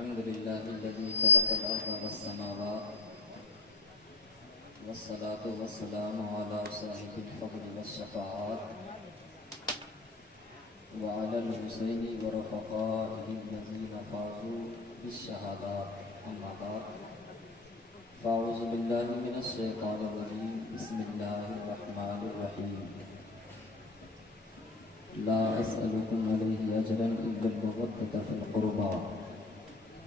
الحمد لله الذي خلق الأرض والسماوات والصلاة والسلام على صاحب الفضل والشفاعات وعلى الحسين ورفقائه الذين فازوا بالشهادات أما بعد فأعوذ بالله من الشيطان الرجيم بسم الله الرحمن الرحيم لا أسألكم عليه أجرا إلا المودة في القربى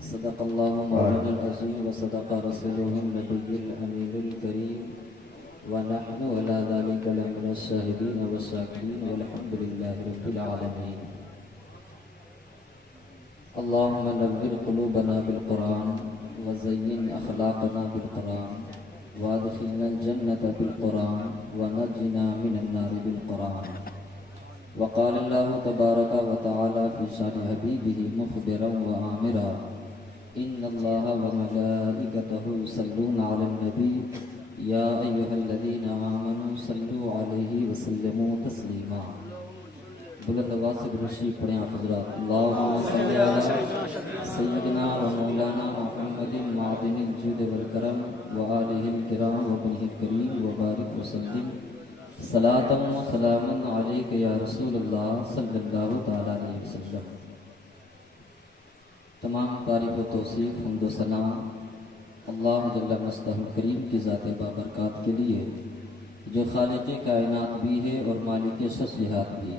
صدق الله مولانا العظيم وصدق رسوله النبي الأمين الكريم ونحن على ذلك لمن الشاهدين والشاكرين والحمد لله رب العالمين. اللهم نور قلوبنا بالقرآن وزين أخلاقنا بالقرآن وادخلنا الجنة بالقرآن ونجنا من النار بالقرآن. وقال الله تبارك وتعالى في شأن حبيبه مخبرا وآمرا إن الله وملائكته يصلون على النبي يا أيها الذين آمنوا صلوا عليه وسلموا تسليما. بلند آواز سے درود پڑھیں آپ حضرات. اللهم صل على سيدنا ومولانا محمد معدن الجود والكرم وآله الكرام وابنه الكريم وبارك وسلم صلاة وسلام عليك يا رسول اللہ صلی اللہ تعالی علیہ وسلم. تمام تعریف و توصیف حمد و ثنا اللہ جل مستہ کریم کی ذات بابرکات کے لیے جو خالق کائنات بھی ہے اور مالک شخصیات بھی.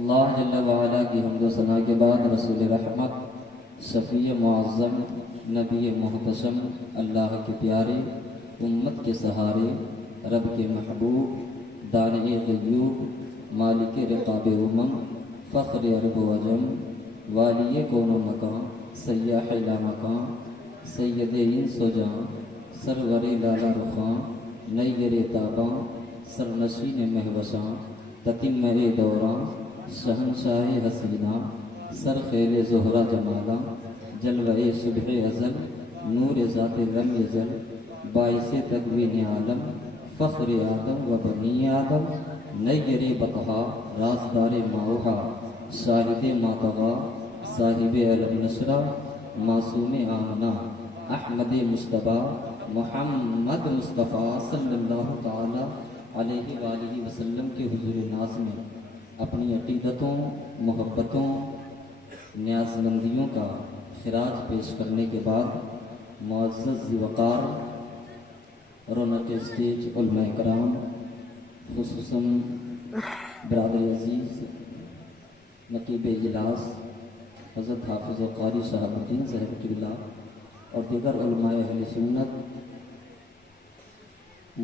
اللہ جل وعلا کی حمد و ثنا کے بعد رسول رحمت شفیع معظم نبی محتشم اللہ کے پیارے امت کے سہارے رب کے محبوب دانع غیوب مالک رقاب امم فخر عرب و عجم والی کون و مکان سیاح لا مکان سید انس و جان سرور لالا رخان نیر تاباں سرنشین مہوشاں تتمہ دوراں شہنشاہ حسینہ سر خیل زہرہ جمالاں جلوہ صبح ازل نور ذات لم یزل باعث تکوین عالم فخر آدم و بنی آدم نیر بطحا رازدار ماوحا شاہد ماتغا صاحب علم نشرہ معصوم آمنہ احمد مصطفیٰ محمد مصطفیٰ صلی اللہ تعالی علیہ وآلہ وسلم کے حضور ناز میں اپنی عقیدتوں محبتوں نیاز مندیوں کا خراج پیش کرنے کے بعد معزز وقار رونق اسٹیج علماء کرام خصوصاً برادر عزیز نقیب اجلاس حضرت حافظ و قاری شہاب الدین صاحب اللہ اور دیگر علماء اہل سنت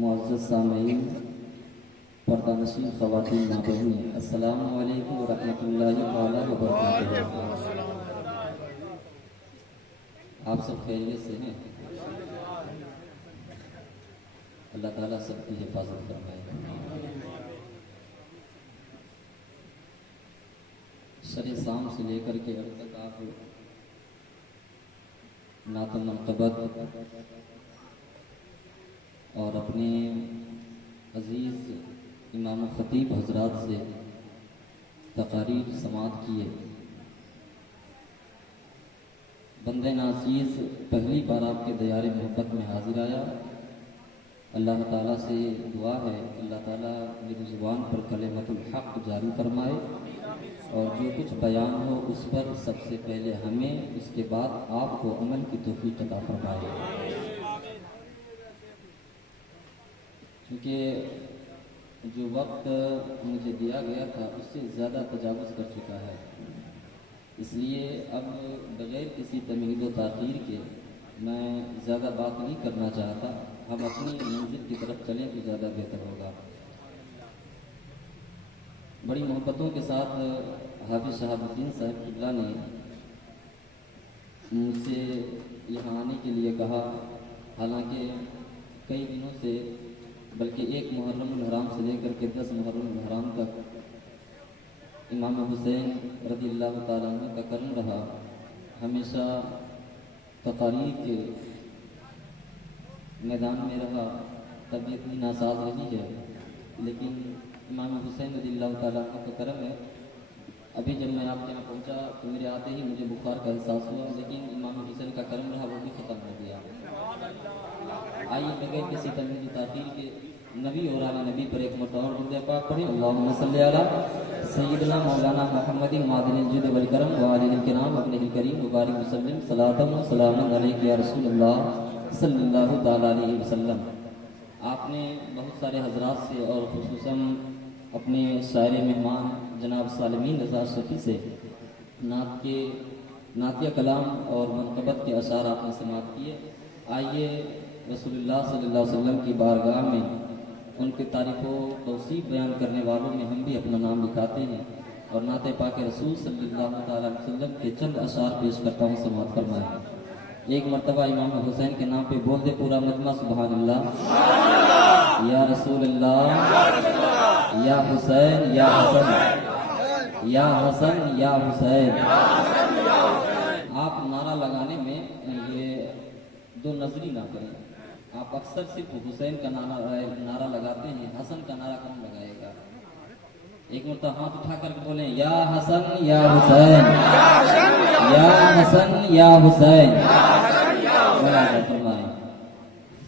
معزز سامعین پردہ نشین خواتین ماں بہنیں السلام علیکم ورحمۃ اللہ تعالی وبرکاتہ. آپ سب خیریت سے ہیں؟ اللہ تعالیٰ سب کی حفاظت فرمائے. شرح سام سے لے کر کے اب تک آپ نعت منقبت اور اپنے عزیز امام خطیب حضرات سے تقاریر سماعت کیے. بندہ ناچیز پہلی بار آپ کے دیار محبت میں حاضر آیا. اللہ تعالیٰ سے دعا ہے اللہ تعالیٰ میری زبان پر کلمۃ الحق جاری فرمائے اور جو کچھ بیان ہو اس پر سب سے پہلے ہمیں اس کے بعد آپ کو عمل کی توفیق عطا فرمائے. کیونکہ جو وقت مجھے دیا گیا تھا اس سے زیادہ تجاوز کر چکا ہے، اس لیے اب بغیر کسی تمہید و تاخیر کے میں زیادہ بات نہیں کرنا چاہتا. ہم اپنی منزل کی طرف چلیں تو زیادہ بہتر ہوگا. بڑی محبتوں کے ساتھ حافظ شہاب الدین صاحب اللہ نے مجھ سے یہاں آنے کے لیے کہا، حالانکہ کئی دنوں سے بلکہ 1 محرم الحرام سے لے کر کے 10 محرم الحرام تک امام حسین رضی اللہ تعالیٰ عنہ کا کرم رہا. ہمیشہ تقاریر کے میدان میں رہا، طبیعت بھی ناساز رہی ہے، لیکن امام حسین رضی اللہ تعالیٰ عنہ کا کرم ہے ابھی جب میں آپ کے یہاں پہنچا تو میرے آتے ہی مجھے بخار کا احساس ہوا، لیکن امام حسین کا کرم رہا، وہ بھی ختم ہو گیا۔ آئیے بغیر کسی تمہید و تاخیر کے نبی اور آل نبی پر ایک مرتبہ درود پاک پڑھیں۔ اللہم صلی علی سیدنا مولانا محمد معدن الجود والکرم وآلہ الکرام ابنہ الکریم وبارک وسلم صلاۃ و سلام علیک یا رسول اللہ صلی اللہ تعالیٰ علیہ وسلم۔ آپ نے بہت سارے حضرات سے اور خصوصاً اپنے شاعر مہمان جناب سالمین رضا شفیع سے نعتیہ کلام اور منقبت کے اشعار آپ نے سماعت کیے۔ آئیے رسول اللہ صلی اللہ علیہ وسلم کی بارگاہ میں ان کی تعریف و توصیف بیان کرنے والوں میں ہم بھی اپنا نام لکھاتے ہیں اور نعت پاک رسول صلی اللہ تعالیٰ علیہ وسلم کے چند اشعار پیش کرتا ہوں، سماعت فرمائیں۔ ایک مرتبہ امام حسین کے نام پہ بول دے پورا مجمع سبحان اللہ۔ یا رسول اللہ، یا حسین یا حسن، یا حسن یا حسین۔ آپ نعرہ لگانے میں یہ دو نظری نہ کریں، آپ اکثر صرف حسین کا نعرہ لگاتے ہیں، حسن کا نعرہ کون لگائے گا؟ ایک مرتبہ ہاتھ اٹھا کر بولیں یا حسن یا حسین، یا حسن یا حسین۔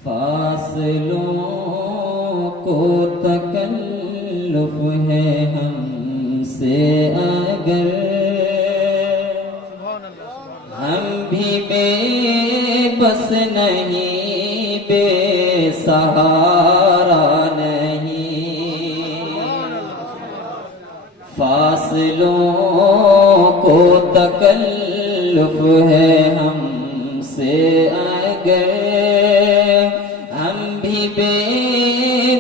فاصلوں کو تکلف ہے ہم سے اگر، ہم بھی بے بس نہیں، بے سہارا نہیں۔ فاصلوں کو تکلف ہے ہم سے اگر، ہم بھی بے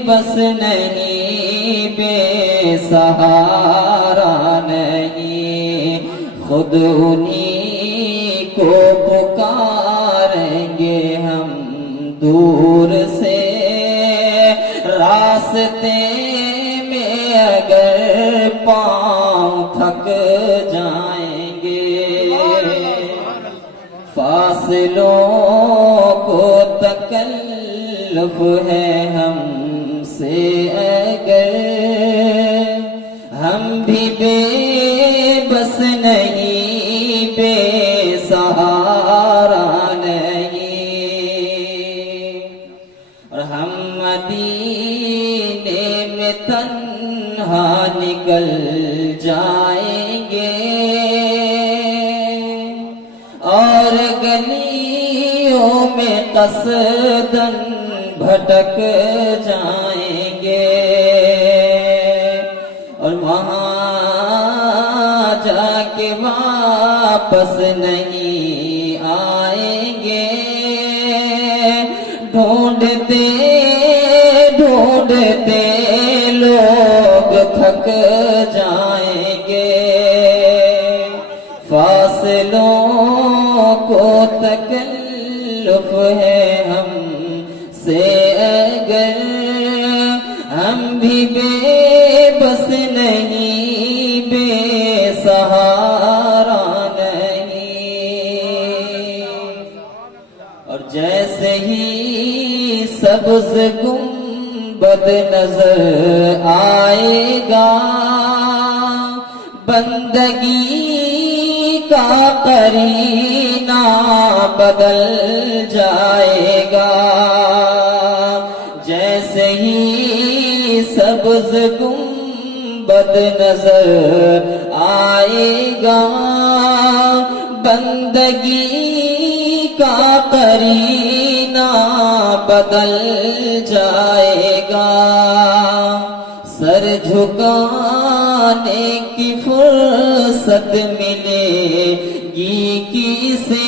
بس نہیں، بے سہارا نہیں۔ خود انہی کو پکاریں گے ہم دور سے، راستے میں اگر پاؤں تھک جائیں گے۔ فاصلوں کو تکلف ہے ہم سے اگر، ہم بھی بے بس نہیں، بے سہارا نہیں۔ اور ہم مدینے میں تنہا نکل جائیں گے اور گلیوں میں قصداً بھٹک جائیں گے، اور وہاں جا کے واپس نہیں آئیں گے۔ ڈھونڈتے ڈھونڈتے لوگ تھک جائیں گے۔ فاصلوں کو تکلف ہے ہم سے اگر، ہم بھی بے بس نہیں، بے سہارا نہیں۔ اور جیسے ہی سبز گنبد نظر آئے گا، بندگی کا قرینہ بدل جائے گا۔ جیسے ہی سبز گنبد نظر آئے گا، بندگی کا قرینہ بدل جائے گا۔ سر جھکانے کی فرصت ملے گی کسے،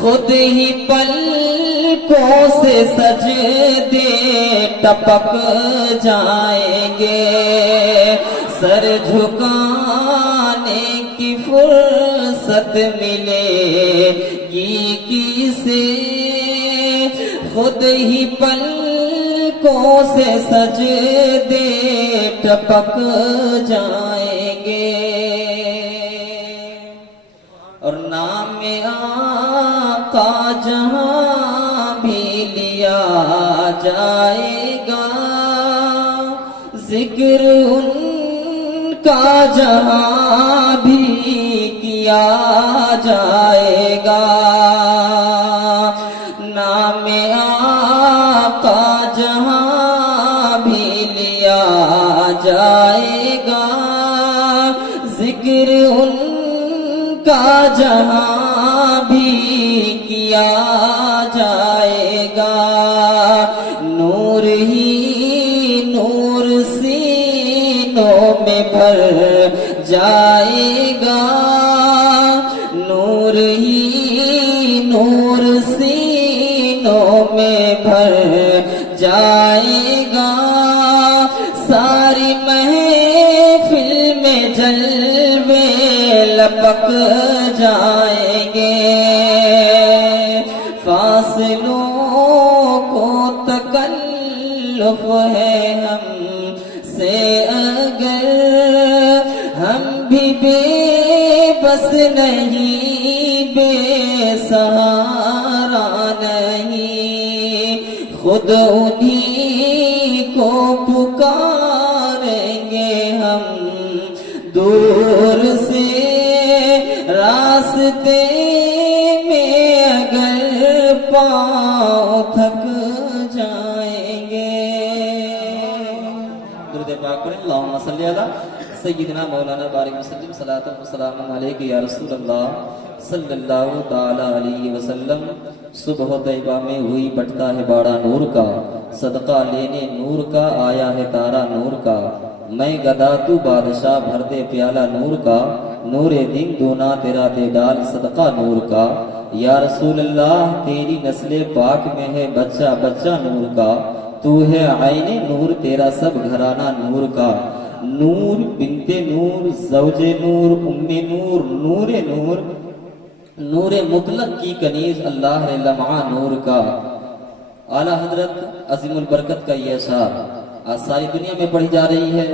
خود ہی پلکوں سے سجدے ٹپک جائیں گے۔ سر جھکانے کی فرصت ملے گی کسے، خود ہی پلکوں سے سجدے ٹپک جائیں گے۔ اور نام آقا جہاں بھی لیا جائے گا، ذکر ان کا جہاں بھی کیا جائے گا، نام آقا جہاں بھی لیا جائے گا، ذکر ان کا جہاں بھی کیا جائے گا، نور ہی نور سینوں میں بھر جائے گا، نور ہی نور سینوں میں بھر جائے گا، ساری محفل میں جلوے لپک جائیں گے، فاصلوں کو تکلف ہے ہم سے اگر، ہم بھی بے بس نہیں، بے سہارا نہیں، خود انہی کو پکاریں گے ہم دور سے، راستے میں اگر پاؤں تھک جائیں گے۔ درود پاک پڑھیں، اللہم صلی علی سیدنا مولانا بارک وسلم، صلاۃ و سلام علیک یا رسول اللہ صلی اللہ تعالی علیہ وسلم۔ صبح طیبہ میں ہوئی بٹتا ہے باڑا نور کا، صدقہ لینے نور کا آیا ہے تارا نور کا، میں گدا تو بادشاہ بھر دے پیالہ نور کا، نور دن دونا تیرا دے ڈال صدقہ نور کا، یا رسول اللہ تیری نسل پاک میں ہے بچہ بچہ نور کا، تو ہے عین نور تیرا سب گھرانہ نور کا، نور بنت نور زوج نور ام نور نور نور نور مطلق کی کنیز اللہ ہے لمعہ نور کا۔ اعلیٰ حضرت عظیم البرکت کا یہ اشعار آج ساری دنیا میں پڑھی جا رہی ہے۔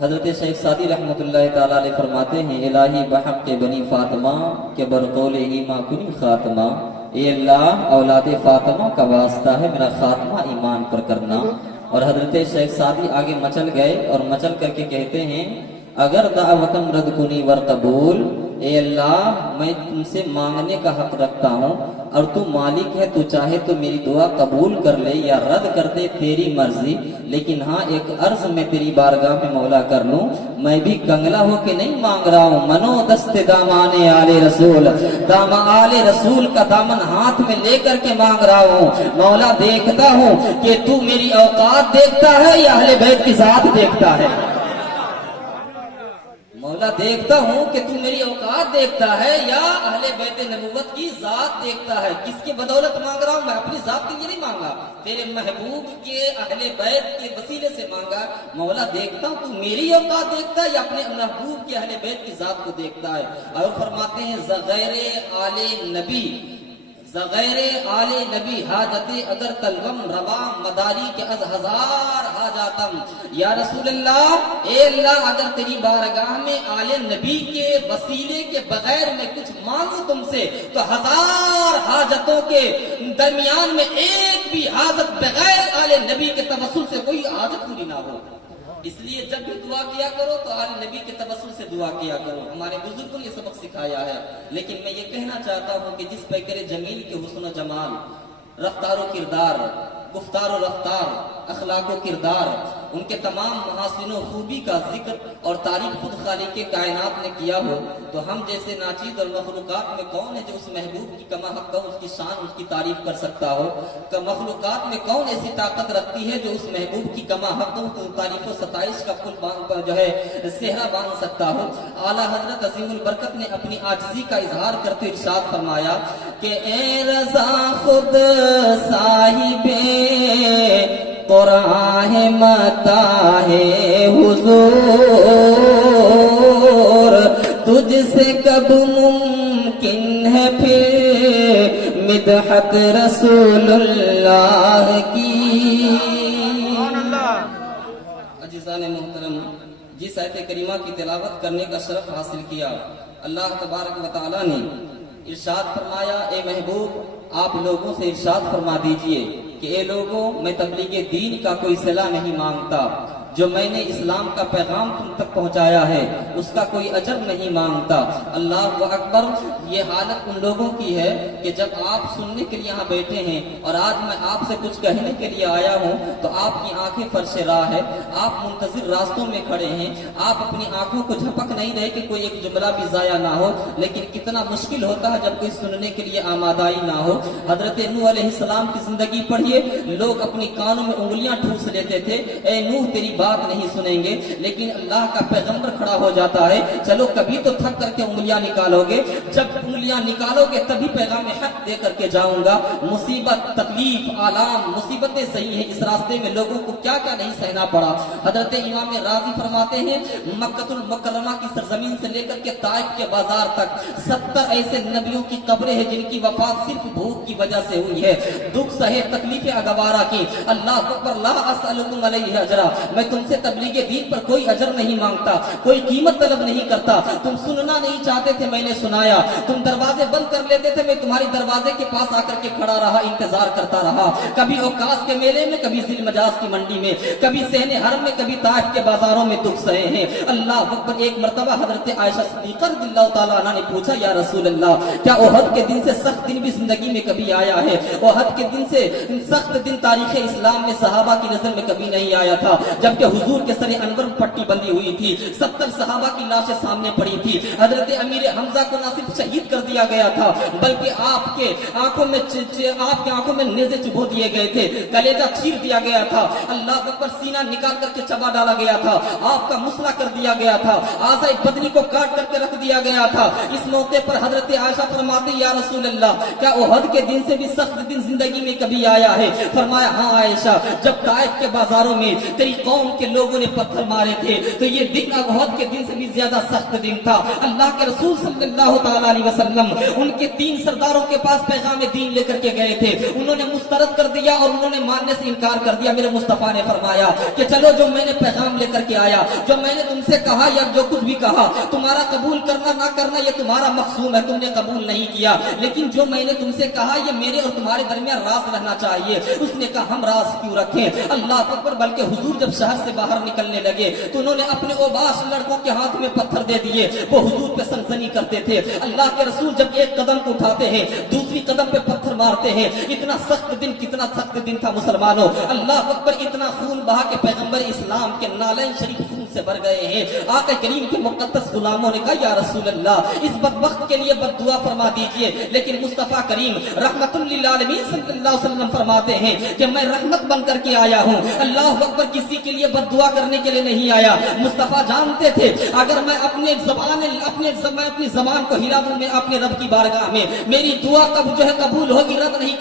حضرت شیخ سعدی رحمۃ اللہ تعالیٰ علیہ فرماتے ہیں، الہی بحق بنی فاطمہ کے برقول ایمان کنی خاتمہ، اے اللہ اولاد فاطمہ کا واسطہ ہے میرا خاتمہ ایمان پر کرنا۔ اور حضرت شیخ سعدی آگے مچل گئے اور مچل کر کے کہتے ہیں، اگر دعوتم رد کنی ور قبول، اے اللہ میں تم سے مانگنے کا حق رکھتا ہوں اور تو مالک ہے، تو چاہے تو میری دعا قبول کر لے یا رد کر دے تیری مرضی، لیکن ہاں ایک عرض میں تیری بارگاہ میں مولا کر لوں، میں بھی کنگلا ہو کے نہیں مانگ رہا ہوں، منو دست دامان آل رسول، آل رسول کا دامن ہاتھ میں لے کر کے مانگ رہا ہوں، مولا دیکھتا ہوں کہ تو میری اوقات دیکھتا ہے یا اہل بیت کی ذات دیکھتا ہے، مولا دیکھتا ہوں کہ تو میری اوقات دیکھتا ہے یا اہل بیت نبوت کی ذات دیکھتا ہے، کس کی بدولت مانگ رہا ہوں، میں اپنی ذات کے لیے نہیں مانگا، تیرے محبوب کے اہل بیت کے وسیلے سے مانگا، مولا دیکھتا ہوں تو میری اوقات دیکھتا ہے یا اپنے محبوب کے اہل بیت کی ذات کو دیکھتا ہے۔ اور فرماتے ہیں زغیر آل نبی، زغیر آل نبی حاجت اگر تلوم روا مداری کے از ہزار حاجاتم، یا رسول اللہ اے اللہ اگر تیری بارگاہ میں آل نبی کے وسیلے کے بغیر میں کچھ مانگوں تم سے تو ہزار حاجتوں کے درمیان میں ایک بھی حاجت بغیر آل نبی کے توسل سے کوئی حاجت پوری نہ ہو، اس لیے جب بھی دعا کیا کرو تو آل نبی کے توسل سے دعا کیا کرو، ہمارے بزرگوں نے یہ سبق سکھایا ہے۔ لیکن میں یہ کہنا چاہتا ہوں کہ جس پیکر جمیل کے حسن و جمال، رفتار و کردار، گفتار و رفتار، اخلاق و کردار، ان کے تمام محاسن و خوبی کا ذکر اور تعریف خود خالق کائنات نے کیا ہو تو ہم جیسے ناچیز اور مخلوقات میں کون ہے جو اس محبوب کی کما حق اس کی شان اس کی تعریف کر سکتا ہو، کہ مخلوقات میں کون ایسی طاقت رکھتی ہے جو اس محبوب کی کما حق تعریف و ستائش کا پل جو ہے صحرا باندھ سکتا ہو۔ اعلیٰ حضرت عظیم البرکت نے اپنی عاجزی کا اظہار کرتے ارشاد فرمایا کہ اے رضا خود صاحب قرآن متا ہے حضور، تجھ سے کب ممکن ہے پھر مدحت رسول اللہ کی۔ عزیزان محترم، جس آیت کریمہ کی تلاوت کرنے کا شرف حاصل کیا، اللہ تبارک و تعالی نے ارشاد فرمایا، اے محبوب آپ لوگوں سے ارشاد فرما دیجئے کہ اے لوگوں میں تبلیغ دین کا کوئی صلہ نہیں مانگتا، جو میں نے اسلام کا پیغام تم تک پہنچایا ہے اس کا کوئی اجر نہیں مانگتا۔ اللہ اکبر۔ یہ حالت ان لوگوں کی ہے کہ جب آپ سننے کے لیے یہاں بیٹھے ہیں اور آج میں آپ سے کچھ کہنے کے لیے آیا ہوں تو آپ کی آنکھیں فرش راہ ہے، آپ منتظر راستوں میں کھڑے ہیں، آپ اپنی آنکھوں کو جھپک نہیں رہے کہ کوئی ایک جملہ بھی ضائع نہ ہو، لیکن کتنا مشکل ہوتا ہے جب کوئی سننے کے لیے آمادائی نہ ہو۔ حضرت نوح علیہ السلام کی زندگی پڑھیے، لوگ اپنی کانوں میں انگلیاں ٹھوس لیتے تھے، اے نوح تیری بات نہیں سنیں گے، لیکن اللہ کا پیغمبر کھڑا ہو جاتا ہے، چلو کبھی تو تھک کر کے انگلیاں نکالو گے، جب انگلیاں نکالو گے تبھی پیغام حق دے کر کے جاؤں گا۔ مصیبت، تکلیف، آلام، مصیبتیں صحیح ہیں، اس راستے میں لوگوں کو کیا کیا نہیں سہنا پڑا۔ حضرت امام راضی فرماتے ہیں مکہ المکرمہ کی سرزمین سے لے کر کے طائف کے بازار تک 70 ایسے نبیوں کی قبریں ہیں جن کی وفات صرف بھوک کی وجہ سے ہوئی ہے، دکھ سہے، تکلیفیں اگوارا کی۔ اللہ اکبر، لا اسألکم علیہ اجرا، میں تم سے تبلیغ دین پر کوئی اجر نہیں مانگتا، کوئی قیمت طلب نہیں کرتا، تم سننا نہیں چاہتے تھے میں نے سنایا، تم دروازے بند کر لیتے تھے میں تمہاری دروازے کے پاس آ کر کے کھڑا رہا، انتظار کرتا رہا، کبھی اوقاس کے میلے میں، کبھی ذی المجاز کی منڈی میں، کبھی صحن حرم میں، کبھی طائف کے بازاروں میں دکھ سہے ہیں۔ اللہ اکبر۔ ایک مرتبہ حضرت عائشہ صدیقہ رضی اللہ تعالیٰ عنہ نے پوچھا یا رسول اللہ کیا احد کے دن سے سخت دن بھی زندگی میں کبھی آیا ہے؟ احد کے دن سے سخت دن تاریخ اسلام میں صحابہ کی نظر میں کبھی نہیں آیا تھا، جبکہ حضور کے سر انور پٹی بندی ہوئی تھی، 70 صحابہ کی لاشیں سامنے پڑی تھی، حضرت امیر حمزہ کو نہ صرف شہید کر دیا گیا تھا بلکہ آپ کے آنکھوں میں نیزے چبھو دیے گئے تھے، کلیجہ چیر دیا گیا تھا، اللہ اکبر، سینہ نکال کر کے چبا ڈالا گیا تھا، آپ کا مسئلہ کر دیا گیا تھا، اعضاء بدنی کو کاٹ کر کے رکھ دیا گیا تھا۔ اس موقع پر حضرت عائشہ فرماتی یا رسول اللہ کیا احد کے دن سے بھی سخت دن زندگی میں کبھی آیا ہے؟ فرمایا ہاں عائشہ، جب طائف کے بازاروں میں تیری قوم کے لوگوں نے پتھر مارے تھے تو یہ دن احد کے دن سے بھی زیادہ سخت دن تھا۔ اللہ کے رسول صلی اللہ تعالیٰ علیہ وسلم ان کے 3 سرداروں کے پاس پیغام دین لے کر کے گئے تھے، انہوں نے مسترد کر دیا اور انہوں نے ماننے سے انکار کر دیا۔ میرے مصطفیٰ نے فرمایا کہ چلو جو میں نے پیغام لے کر کے آیا، جو میں نے تم سے کہا یا جو کچھ بھی کہا، تمہارا قبول کرنا نہ کرنا یہ تمہارا مقصود ہے، تم نے قبول نہیں کیا، لیکن جو میں نے تم سے کہا یہ میرے اور تمہارے درمیان راز رہنا چاہیے۔ اس نے کہا ہم راز کیوں رکھیں؟ اللہ اکبر۔ بلکہ حضور جب شہر سے باہر نکلنے لگے تو انہوں نے اپنے اوباش لڑکوں کے ہاتھ میں پتھر دے دیے، وہ حضور پہ سنسنی کرتے تھے۔ اللہ کے رسول جب ایک قدم کو اٹھاتے ہیں دوسری قدم پہ پتھر مارتے ہیں۔ اتنا سخت دن، کتنا سخت دن تھا مسلمانوں، اللہ اکبر، اتنا خون بہا کہ پیغمبر اسلام کے نالین شریف خون سے بھر گئے ہیں۔ آقا کریم کے مقدس غلاموں نے کہا یا رسول اللہ اس بدبخت کے لیے بد دعا فرما دیجئے، لیکن مصطفیٰ کریم رحمت للعالمین صلی اللہ علیہ وسلم فرماتے ہیں کہ میں رحمت بن کر کے آیا ہوں، اللہ اکبر، کسی کے لیے بد دعا کرنے کے لیے نہیں آیا۔ مصطفیٰ جانتے تھے اگر میں اپنی زبان کو ہلا دوں میں اپنے رب کی بارگاہ میں، میری دعا کب جو ہے قبول ہوگی، رد نہیں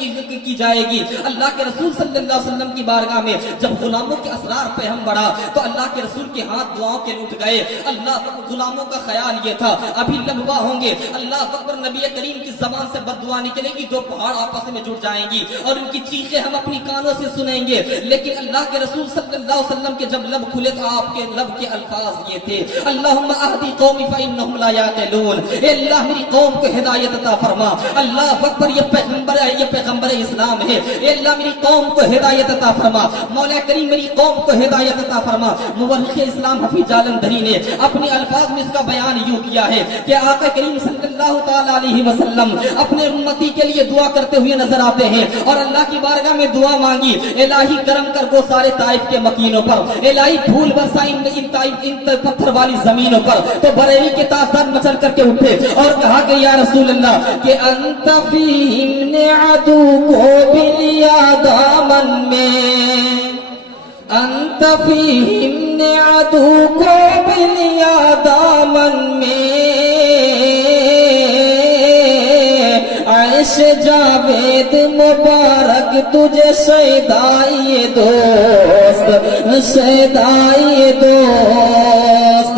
کی جائے گی۔ اللہ کے رسول صلی اللہ علیہ وسلم کی بارگاہ میں جب غلاموں کے اسرار پہ ہم بڑھا تو اللہ کے رسول کے ہاتھ دعاؤں کے لوٹ گئے۔ اللہ غلاموں کا خیال یہ تھا ابھی لمبا ہوں گے، اللہ اکبر، نبی کریم کی زبان سے بد دعا نکلے گی، دو پہاڑ آپس میں جڑ جائیں گی اور ان کی چیخیں ہم اپنی کانوں سے سنیں گے، لیکن اللہ کے رسول صلی اللہ علیہ وسلم کے جب لب کھلے تو آپ کے لب کے الفاظ یہ تھے اللہم اہدی قومی فإنہم لا یعقلون، اے اللہ میری قوم کو ہدایت عطا فرما۔ اللہ اکبر، یہ پیغمبر ہے، یہ پیغمبر اسلام ہے، اے اللہ میری قوم کو ہدایت عطا فرما، مولا کریم میری قوم کو ہدایت عطا فرما۔ مورخ اسلام حفیظ جالندھری نے اپنے الفاظ میں اس کا بیان یوں کیا ہے کہ آقا کریم صلی اللہ تعالی علیہ وسلم اپنے امتی کے لیے دعا کرتے ہوئے نظر آتے ہیں اور اللہ کی بارگاہ میں دعا مانگی، الہی کرم کر گو سارے طائف کے مکینوں پر، الہی پھول برسا ان پتھر والی زمینوں پر، تو بریلی کے تاثر مچل کر کے اٹھے اور کہا کہ یا رسول اللہ کہ انت فیہم نعدو کو بلیا دامن میں، انت فیہم نعدو کو بلیا دامن میں، عیش جاوید مبارک تجھے شیدائی دوست، شیدائی دوست۔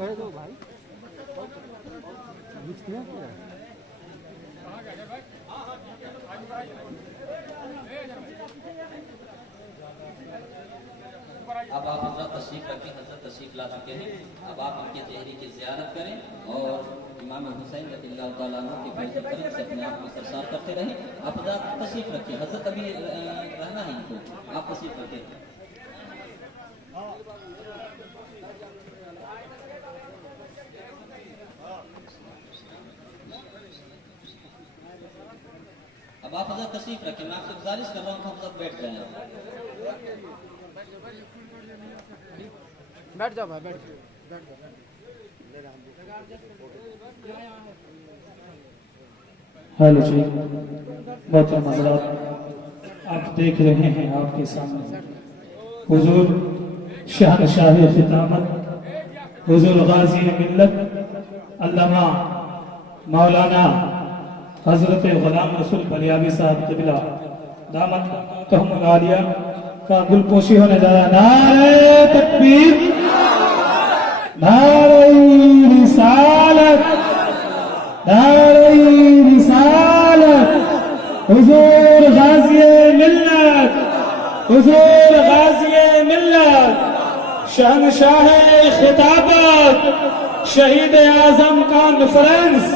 اب آپ حضرت تشریف رکھیں، حضرت تشریف لا چکے ہیں، اب آپ ان کے چہرے کی زیارت کریں اور امام حسین رضی اللہ تعالیٰ عنہ کے فیض و کرم سے اپنے آپ کو سرشار کرتے رہیں۔ آپ حضرت تشریف رکھیں، حضرت ابھی رہنا ہے ان کو، آپ تشریف رکھیں۔ اب آپ حضرت تشریف رکھیں، میں آپ سے گزارش کر رہا ہوں کہ حضرت بیٹھ جائیں۔ بیٹھ جاؤ بھائی، بیٹھ جاؤ۔ ہیلو جی، محترم حضرات، آپ دیکھ رہے ہیں آپ کے سامنے حضور شہنشاہ خطابت، حضور غازی ملت علامہ مولانا حضرت غلام رسول بلیابی صاحب قبلہ دامت برکاتہم العالیہ کا گل پوشی ہونے جا رہا ہے۔ نعرہ تکبیر، نعرہ رسالت، نعرہ رسالت، حضور غازی ملت، حضور غازی ملت، شہنشاہ خطابت، شہید اعظم کانفرنس،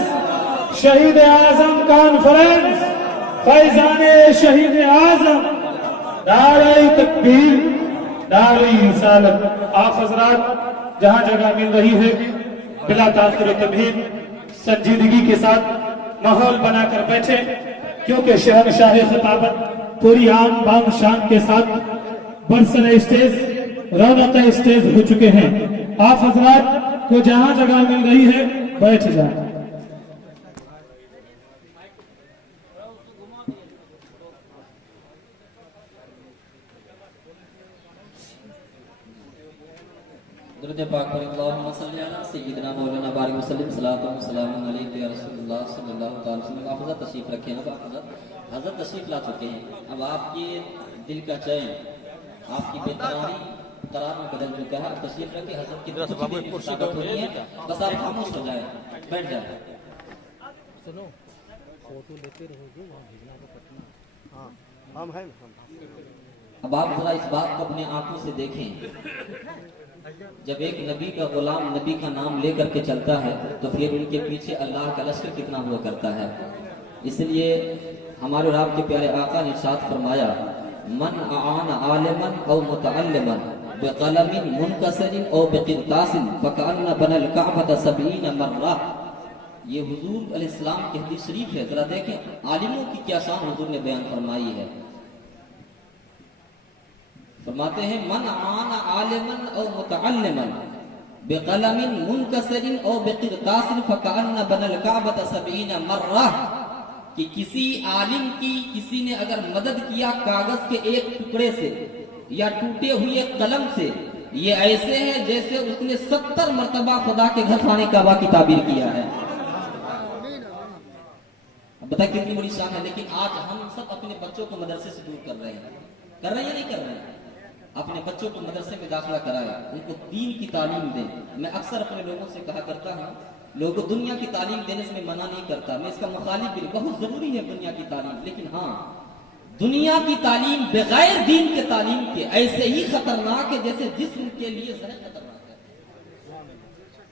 شہید اعظم کانفرنس، فیضان شہید اعظم، نعرہ تکبیر، نعرہ رسالت۔ آپ حضرات جہاں جگہ مل رہی ہے بلا تاخیر و تمہید سنجیدگی کے ساتھ ماحول بنا کر بیٹھے، کیونکہ شہنشاہ خطابت پوری عام بام شان کے ساتھ برسر اسٹیج، رونق اسٹیج ہو چکے ہیں۔ آپ حضرات کو جہاں جگہ مل رہی ہے بیٹھ جائیں۔ درود پاک پر اللہم صلی علی سیدنا مولانا بارک وسلم، صلاۃ و سلام علیک یا رسول اللہ صلی اللہ تعالی وسلم۔ آپ حضرت تشریف رکھیں، اب آپ حضرت تشریف لا چکے ہیں، اب آپ کے دل کا چین، آپ کی بےقراری قرار میں بدل چکا ہے۔ آپ تشریف رکھیں، حضرت کی طاقت ہونی ہے، بس آپ خاموش ہو جائیں، بیٹھ جائیں۔ اب آپ ذرا اس بات کو اپنے آنکھوں سے دیکھیں، جب ایک نبی کا غلام نبی کا نام لے کر کے چلتا ہے تو پھر ان کے پیچھے اللہ کا لشکر کتنا ہوا کرتا ہے۔ اس لیے ہمارے اور آپ کے پیارے آقا نے ارشاد فرمایا، من اعان عالما او متعلما بقلم منکسر او بقرطاس فکأن بنى الکعبۃ 70 مرہ۔ یہ حضور علیہ السلام کی حدیث شریف ہے، ذرا دیکھیں عالموں کی کیا شان حضور نے بیان فرمائی ہے۔ فرماتے ہیں من عان عالما او متعلما بقلم منکسر او بقرطاس فکأن بنى الکعبۃ 70 مرہ، کہ کسی عالم کی کسی نے اگر مدد کیا کاغذ کے ایک ٹکڑے سے یا ٹوٹے ہوئے قلم سے، یہ ایسے ہے جیسے اس نے 70 مرتبہ خدا کے گھر خانے کعبہ کی تعبیر کیا ہے۔ بتائیں کتنی بڑی شان ہے۔ لیکن آج ہم سب اپنے بچوں کو مدرسے سے دور کر رہے ہیں، کر رہے ہیں یا نہیں کر رہے ہیں؟ اپنے بچوں کو مدرسے میں داخلہ کرائیں، ان کو دین کی تعلیم دیں۔ میں اکثر اپنے لوگوں سے کہا کرتا ہوں، لوگوں کو دنیا کی تعلیم دینے سے میں منع نہیں کرتا، میں اس کا مخالف بھی، بہت ضروری ہے دنیا کی تعلیم، لیکن ہاں دنیا کی تعلیم بغیر دین کے تعلیم کے ایسے ہی خطرناک ہے جیسے جسم کے لیے زہر خطرناک ہے۔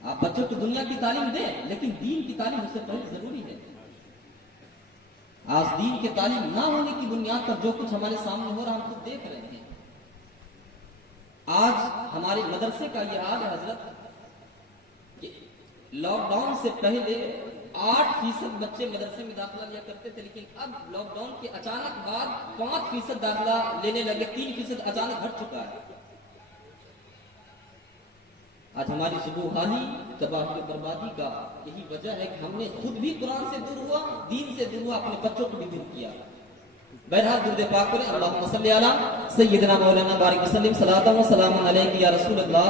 آپ بچوں کو دنیا کی تعلیم دیں، لیکن دین کی تعلیم اس سے پہلے ضروری ہے۔ آج دین کی تعلیم نہ ہونے کی بنیاد پر جو کچھ ہمارے سامنے ہو رہا ہم خود دیکھ رہے ہیں۔ آج ہمارے مدرسے کا یہ حال ہے حضرت کہ لاک ڈاؤن سے پہلے 8% بچے مدرسے میں داخلہ لیا کرتے تھے، لیکن اب لاک ڈاؤن کے اچانک بعد 5% داخلہ لینے لگے، 3% اچانک گھٹ چکا ہے۔ آج ہماری صبح حالی تباہی و بربادی کا یہی وجہ ہے کہ ہم نے خود بھی قرآن سے دور ہوا، دین سے دور ہوا، اپنے بچوں کو بھی دور کیا۔ بہرحال درود پاک کریں، اللہم صلی علی سیدنا مولانا بارک وسلم، صلاۃ و سلام علیک یا رسول اللہ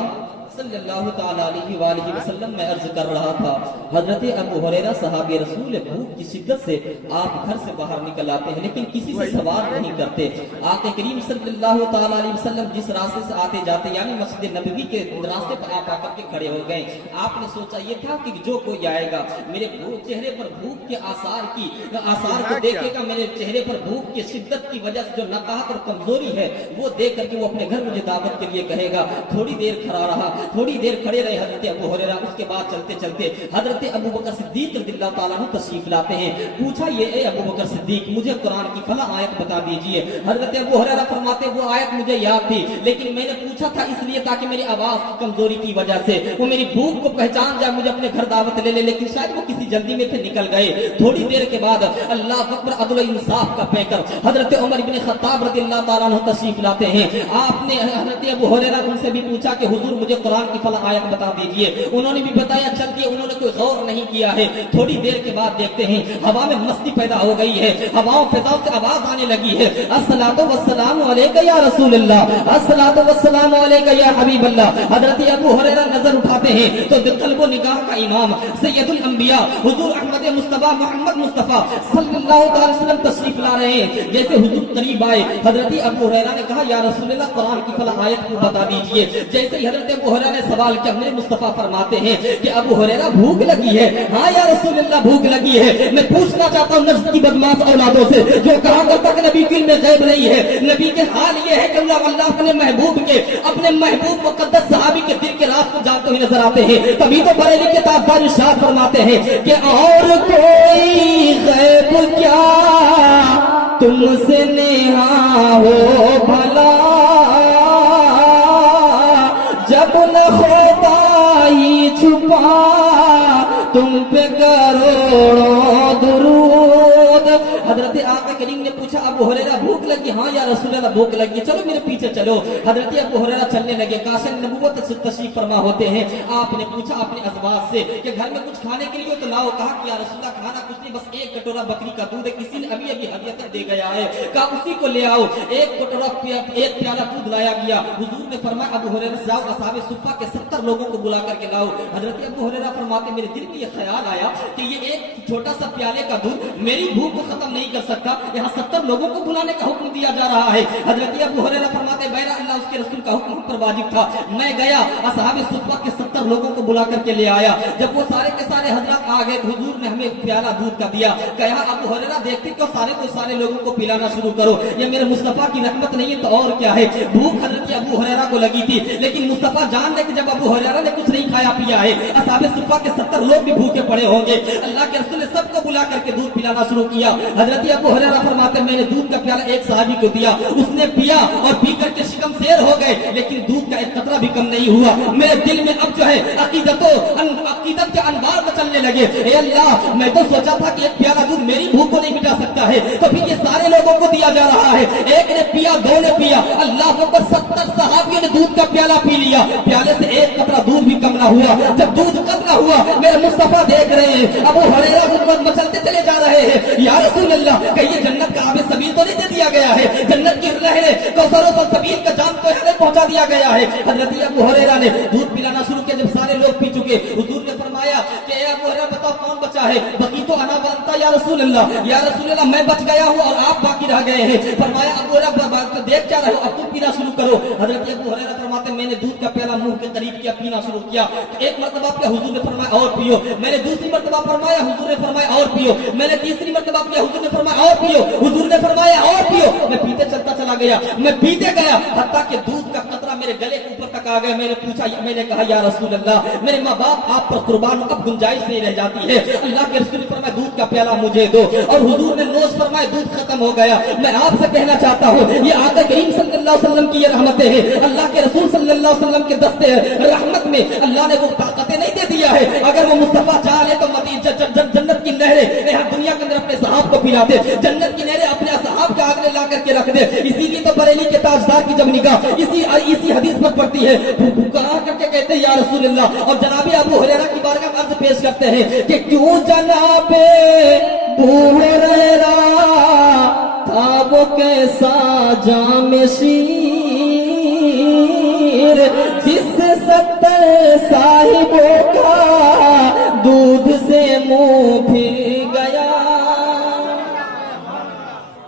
صلی اللہ تعالی علیہ وآلہ وسلم میں عرض کر رہا تھا، حضرت ابو ہریرہ صحابی رسول بھوک کی شدت سے آپ گھر سے باہر نکل آتے ہیں لیکن کسی سے سوال نہیں کرتے۔ آقا کریم صلی اللہ تعالی علیہ وسلم جس راستے سے آتے جاتے یعنی مسجد نبوی کے راستے پر آپ آ کر کے کھڑے ہو گئے۔ آپ نے سوچا یہ تھا کہ جو کوئی آئے گا میرے چہرے پر بھوک کے آثار کو دیکھے گا، میرے چہرے پر بھوک کی شدت کی وجہ سے جو نقاہت اور کمزوری ہے وہ دیکھ کر کے وہ اپنے گھر مجھے دعوت کے لیے کہے گا۔ تھوڑی دیر کھڑا رہا، تھوڑی دیر کھڑے رہے حضرت ابو ہریرہ، اس کے بعد چلتے چلتے حضرت ابو بکر صدیق رضی اللہ تعالیٰ عنہ تشریف لاتے ہیں۔ پوچھا یہ اے ابو بکر صدیق مجھے قرآن کی فلاں آیت بتا دیجئے۔ حضرت ابو ہریرہ فرماتے وہ آیت مجھے یاد تھی لیکن میں نے پوچھا تھا اس لیے تاکہ میری آواز کی کمزوری کی وجہ سے وہ میری بھوک کو پہچان جائے، مجھے اپنے گھر دعوت لے لے، لیکن شاید وہ کسی جلدی میں تھے نکل گئے۔ تھوڑی دیر کے بعد اللہ اکبر عدل و انصاف کا پیکر حضرت عمر بن خطاب رضی اللہ تعالیٰ عنہ تشریف لاتے ہیں۔ آپ نے حضرت ابو ہریرہ ان سے بھی پوچھا کہ حضور مجھے قرآن کی فلاں آیت بتا دیجئے۔ انہوں نے بھی بتایا، چل کے انہوں نے کوئی غور نہیں کیا ہے۔ تھوڑی دیر کے بعد دیکھتے ہیں ہوا میں مستی پیدا ہو گئی ہے، ہواؤں فضاؤں سے آواز آنے لگی ہے، الصلاۃ والسلام علیک یا رسول اللہ، الصلاۃ والسلام علیک یا حبیب اللہ۔ حضرت ابو ہریرہ نظر اٹھاتے ہیں تو قلب و نگاہ کا امام سید الانبیاء حضور احمد مصطفیٰ محمد مصطفیٰ صلی اللہ علیہ وسلم تشریف لا رہے ہیں۔ جیسے حضور قریب آئے حضرت ابو ہریرہ نے کہا یا رسول اللہ قرآن کی فلاں آیت کو بتا دیجئے۔ جیسے ہی حضرت ابو ہریرہ نے سوال کیا، میرے مصطفیٰ فرماتے ہیں کہ ابو ہریرہ بھوک لگی ہے؟ ہاں یا رسول اللہ بھوک لگی ہے۔ میں پوچھنا چاہتا ہوں نجد کی بدماش اولادوں سے جو کہا کرتا کہ نبی کی علم غیب نہیں ہے، نبی کے حال یہ ہے کہ اللہ اپنے محبوب مقدس صحابی کے دل کے راز کو جانتے ہوئے نظر آتے ہیں۔ تبھی تو بریلی کے تاجدار ارشاد فرماتے ہیں کہ اور کوئی غیب کیا تم سے نیہا ہو بھلا، جب نہ خدا ہی چھپا تم پہ کروڑوں درود۔ حضرت آقا کریم نے پوچھا ابو ہریرہ بھوک لگی؟ ہاں یا رسول اللہ بھوک لگی، چلو میرے پیچھے چلو۔ حضرت ابو ہریرہ چلنے لگے، کاشن نبوت تشریف فرما ہوتے ہیں۔ آپ نے پوچھا اپنے ازواج سے کہ گھر میں کچھ کھانے کے لیے تو لاؤ۔ کہا کہ یا رسول اللہ کھانا کچھ نہیں، بس ایک کٹورا بکری کا دودھ ہے، کسی نے ابھی ہدیت دے گیا ہے، کہا اسی کو لے آؤ۔ ایک کٹورا ایک پیالہ دودھ لایا گیا۔ حضور نے فرمایا ابو ہریرہ سے جاؤ اصحاب صفہ کے 70 لوگوں کو بلا کر کے لاؤ۔ حضرت ابو ہریرہ فرماتے میرے دل میں یہ خیال آیا کہ یہ ایک چھوٹا سا پیالے کا دودھ میری بھوک کو ختم نہیں کر سکتا، یہاں 70 لوگوں کو بلانے کا حکم دیا جا رہا ہے۔ حضرت ابو ہریرہ فرماتے بہرحال اللہ اس کے رسول کا حکم پر واجب تھا، میں گیا اصحاب صفہ کے 70 لوگوں کو بلا کر کے لے آیا۔ جب وہ سارے کے سارے حضرات آ گئے حضور نے ہمیں پیالہ دودھ کا دیا، کہا ابو ہریرہ دیکھتے کہ سارے لوگوں کو پلانا شروع کرو، یہ میرے مصطفیٰ کی رحمت نہیں ہے تو اور کیا ہے۔ بھوک حضرت ابو ہریرہ کو لگی تھی لیکن مصطفیٰ جان لے کہ جب ابو ہریرہ نے کچھ نہیں کھایا پیا ہے اصحاب صفہ کے 70 لوگ بھی بھوکے پڑے ہوں گے۔ اللہ کے رسول نے سب کو بلا کر کے دودھ پلانا شروع کیا۔ حضرت ابو ہریرہ فرماتے میں نے دودھ کا پیالہ ایک صحابی کو دیا، اس نے پیا اور پی کر کے شکم سیر ہو گئے لیکن دودھ کا ایک قطرہ بھی کم نہیں ہوا۔ میرے دل میں اب جو ہے عقیدت کے انوار چلنے لگے، اے اللہ میں تو سوچا تھا کہ ایک پیالہ دودھ میری بھوک کو نہیں مٹا سکتا ہے، تو پھر یہ سارے لوگوں کو دیا جا رہا ہے۔ ایک نے پیا، دو نے پیا، اللہ اکبر 70 صحابیوں نے دودھ کا پیالہ پی لیا، پیالے سے ایک قطرہ دودھ بھی کم نہ ہوا۔ جب دودھ کم نہ ہوا میرے مصطفیٰ دیکھ رہے ہیں ابو ہریرہ غربت مچلتے چلے جا رہے ہیں، یا رسول اللہ کہ یہ جنت کا آب سبیل تو نہیں دے دیا گیا ہے، جنت کی نہریں کوثر و سلسبیل کا جام تو یہاں پہنچا دیا گیا ہے۔ حضرت ابو ہریرہ نے دودھ پلانا شروع کیا، جب سارے لوگ پی چکے حضور نے فرمایا کہ اے ابو ہریرہ بتاؤ کون بچا ہے؟ بقی تو انا وانتا یا رسول اللہ، یا رسول اللہ میں بچ گیا ہوں اور آپ باقی رہ گئے ہیں۔ فرمایا ابو ہریرہ دیکھ کیا رہے ہو، اب تم پینا شروع کرو۔ حضرت ابو ہریرہ فرماتے میں نے دودھ کا پیالہ منہ کے قریب کیا، پینا شروع کیا، ایک مرتبہ کیا حضور نے فرمایا اور پیو، میں نے دوسری مرتبہ فرمایا حضور نے فرمایا اور پیو، میں نے تیسری مرتبہ کیا حضور نے فرمایا اور پیو، حضور نے فرمایا اور پیو، میں پیتے چلتا چلا گیا، میں پیتے گیا حتیٰ کہ دودھ کا قطرہ میرے گلے کے اوپر تک آ گیا۔ میں نے پوچھا، میں نے کہا یا رسول اللہ میرے ماں باپ آپ پر قربان ہو، اب گنجائش نہیں رہ جاتی ہے، اللہ کے رسول نے فرمایا دودھ کا پیالہ مجھے دو، اور حضور نے نوش فرمایا دودھ ختم ہو گیا۔ میں آپ سے کہنا چاہتا ہوں یہ آقا کریم صلی اللہ علیہ وسلم کی یہ رحمتیں ہیں، اللہ کے رسول صلی اللہ علیہ وسلم کے دستے رحمت میں اللہ نے وہ طاقتیں نہیں دے دیا ہے، اگر وہ مصطفیٰ چاہے تو جنت کی نہریں یہاں دنیا کے اندر اپنے صحاب کو پلاتے، جنت کی نہریں اپنے صحاب کے آگے لا کر کے رکھ دے۔ اسی لیے تو بریلی کے تاجدار کی جب نگاہ اسی حدیث پر پڑتی ہے کہا کر کے کہتے ہیں یا رسول اللہ، اور جناب ابو ہریرہ کی بارگاہ میں عرض پیش کرتے ہیں کہ کیوں جناب ابو ہریرہ تھا وہ کیسا جام شیر جس 70 صاحبوں کا دودھ سے منہ پھر گیا.